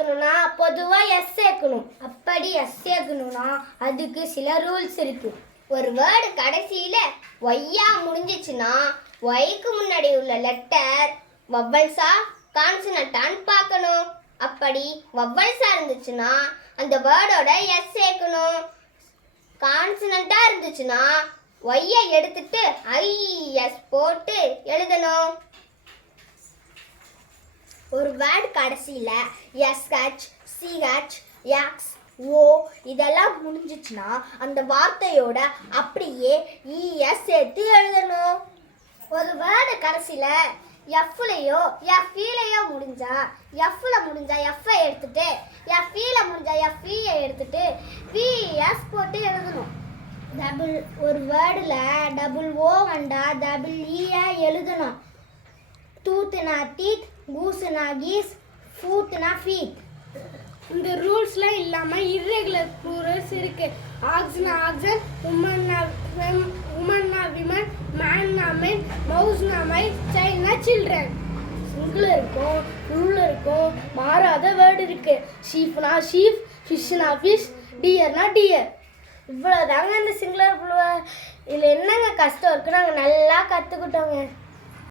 சேர்க்கணும்னா பொதுவாக எஸ் சேர்க்கணும். அப்படி எஸ் சேர்க்கணும்னா அதுக்கு சில ரூல்ஸ் இருக்கு. ஒரு வேர்டு கடைசியில் ஒய்யா முடிஞ்சிச்சுன்னா ஒய்க்கு முன்னாடி உள்ள லெட்டர் வவ்வல்ஸா கான்சனட்டான்னு பார்க்கணும். அப்படி வவ்வல்ஸா இருந்துச்சுன்னா அந்த வேர்டோட எஸ் சேர்க்கணும். கான்சனட்டா இருந்துச்சுன்னா ஒய்யை எடுத்துட்டு ஐஎஸ் போட்டு எழுதணும். ஒரு வேர்டு கடைசியில் எஸ்ஹெச் சிஹெச் எக்ஸ் ஓ இதெல்லாம் முடிஞ்சிச்சுன்னா அந்த வார்த்தையோட அப்படியே இஎஸ் சேர்த்து எழுதணும். ஒரு வேர்டு கடைசியில் எஃப்லையோ எஃப்இலையோ முடிஞ்சா எஃப்ஐ எடுத்துட்டு எஃப்இல முடிஞ்சா எஃப்இயை எடுத்துட்டு விஎஸ் போட்டு எழுதணும். ஒரு வேர்டில் டபுள் ஓ வந்தா டபுள் இயை எழுதணும். தூத்துனா தீத், கூசுனா கீஸ், ஃபூட்னா ஃபீட். இந்த ரூல்ஸ்லாம் இல்லாமல் இர்ரெகுலர் ப்ளூரல்ஸ் இருக்கு. ஆக்ஸ்னா ஆக்சன், உமன்னா விமன், மேன்னா மென், மவுஸ்னா மைஸ், சைல்ட்னா சில்ட்ரன். சிங்கிள் இருக்கும், ப்ளூரல் இருக்கும், மாறாத வேர்டு இருக்கு. ஷீஃப்னா ஷீஃப், ஃபிஷ்னா ஃபிஷ், டியர்னா டியர். இவ்வளோதாங்க இந்த சிங்குலர் ப்ளூரல். இதில் என்னங்க கஷ்டம் இருக்குது, நாங்கள் நல்லா கற்றுக்கிட்டோங்க.